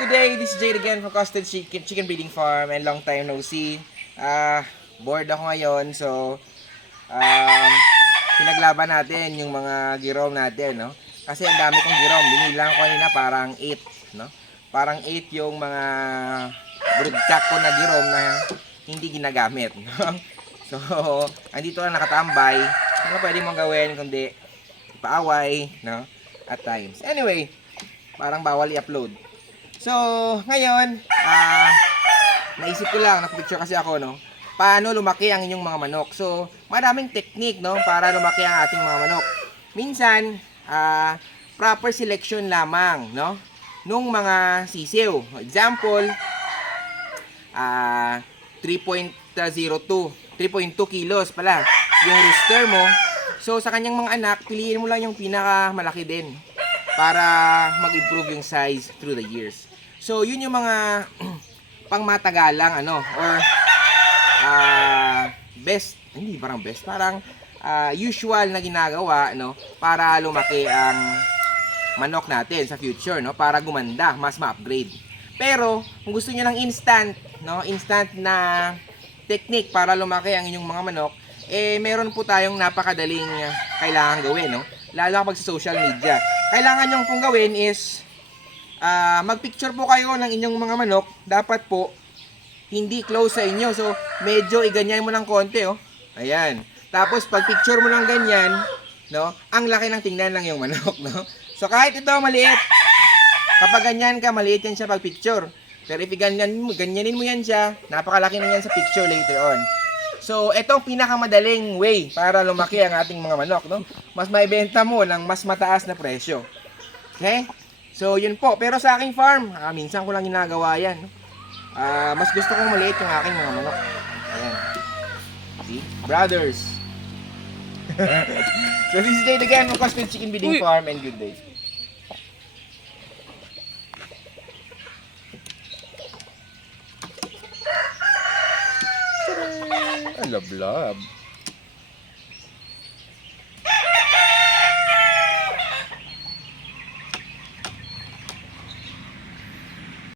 good day. This is Jade again from Costed Chicken Breeding Farm and long time no see. Bored ako ngayon, so pinaglaban natin yung mga girom natin, no? Kasi ang dami kong girom. Binilang ko kanina parang 8, no? Parang 8 yung mga broodcock ko na girom na hindi ginagamit, no? So, andito lang nakatambay. Ano pwede mong gawin kundi paaway, no? At times. Anyway, parang bawal i-upload. So, ngayon, naisip ko lang, nakapicture kasi ako, no? Paano lumaki ang inyong mga manok. So, maraming technique, no? Para lumaki ang ating mga manok. Minsan, proper selection lamang, no? Nung mga sisiw. Example, 3.2 kilos pala yung rooster mo. So, sa kanyang mga anak, piliin mo lang yung pinakamalaki din para mag-improve yung size through the years. So, yun yung mga pangmatagalang or best, hindi parang best, parang usual na ginagawa, no, para lumaki ang manok natin sa future, no, para gumanda, mas ma-upgrade. Pero, kung gusto niyo ng instant, no, instant na technique para lumaki ang inyong mga manok, meron po tayong napakadaling kailangan gawin, no? Lalo kapag sa social media. Kailangan nyo pong gawin is magpicture po kayo ng inyong mga manok. Dapat po hindi close sa inyo. So, medyo iganyan mo ng konti, oh. Ayan. Tapos, pag picture mo ng ganyan, no, ang laki ng tingnan lang yung manok, no? So, kahit ito maliit, kapag ganyan ka, maliit yan siya pag picture. Pero if ganyanin mo yan siya, napakalaki na yan sa picture later on. So, ito ang pinakamadaling way para lumaki ang ating mga manok, no? Mas maibenta mo ng mas mataas na presyo. Okay? So, yun po. Pero sa aking farm, minsan ko lang ginagawa yan, no? Mas gusto kong maliit yung aking mga manok. Ayan. See? Brothers. So, this is Jade again from Costed Chicken Breeding Farm and good day. Love.